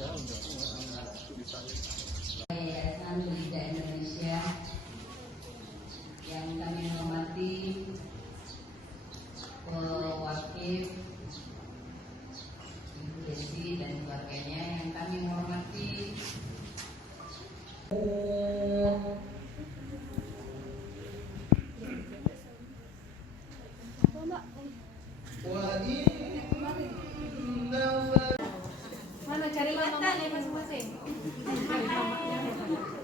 Yayasan Liga Indonesia yang kami hormati Wakil Ibu Desi dan keluarganya yang kami hormati mana cari mata nih masing-masing.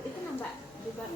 Itu nambah juga.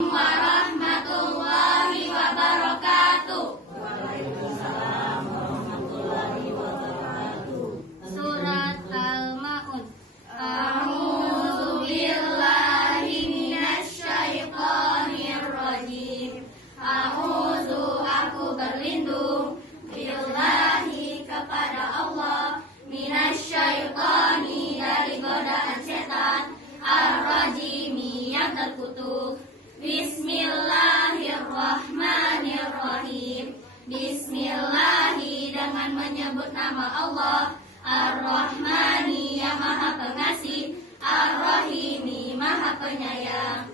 Warahmatullahi wabarakatuh. Waalaikumsalam warahmatullahi wabarakatuh. Surat Al-Maun. A'udzu billahi minasyaitonir rajim. Aku berlindung billahi kepada Allah, minasyaitonir dari godaan setan, ar-rajimi yang terkutuk. Bismillahirrahmanirrahim. Bismillahi dengan menyebut nama Allah, Ar-Rahmani yang maha pengasih, Ar-Rahimi maha penyayang.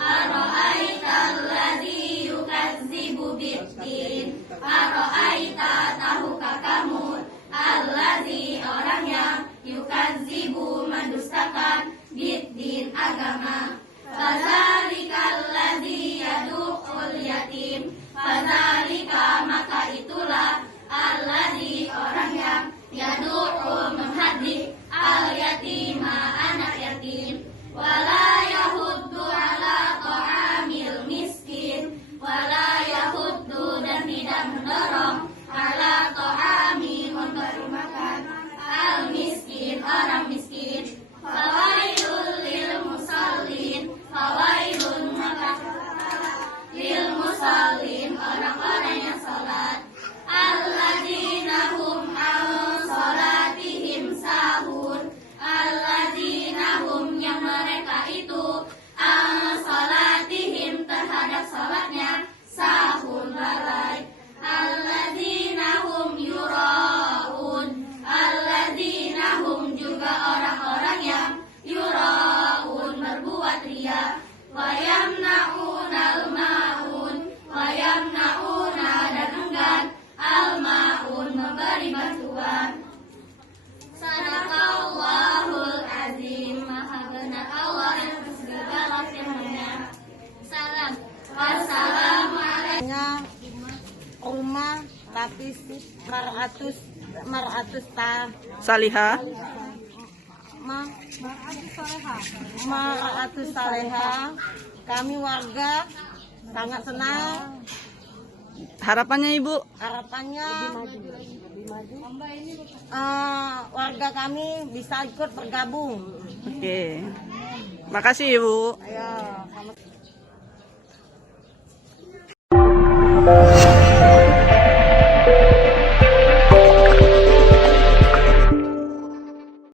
Ara'aita alladzi yukadzibu biddin. Ara'aita tahukah kamu, alladzi orang yang yukadzibu mendustakan biddin agama. Fadzalika alladzi yadu'ul yatim. Fadzalika maka itulah alladzi orang yang yadu'u menghadik al yatima anak yatim. Wala yahuddu ala ta'amil miskin. Wala yahuddu dan tidak mendorong ala ta'ami memberi makan al miskin orang miskin. Fawailul lil musallin. Fawailun maka lil musallin orang-orang yang salat. Alladzina hum an salatihim sahun. Alladzina hum yang mereka itu an salatihim terhadap salatnya sahun lalai. Alladzina hum yuraun. Alladzina hum juga orang-orang yang yuraun berbuat riya. Wa yamna'una al-ma'un. Wa yamna'una dan enggan al-ma'un memberi bantuan. Sadaqallahul azim. Maha benar Allah yang segala firman-Nya. Salam. Wassalamualaikum. Rumah tapi maratus ta Salihah. Maratus saleha. Kami warga sangat senang. Harapannya Ibu? Harapannya warga kami bisa ikut bergabung. Oke. Makasih Ibu. Ayo,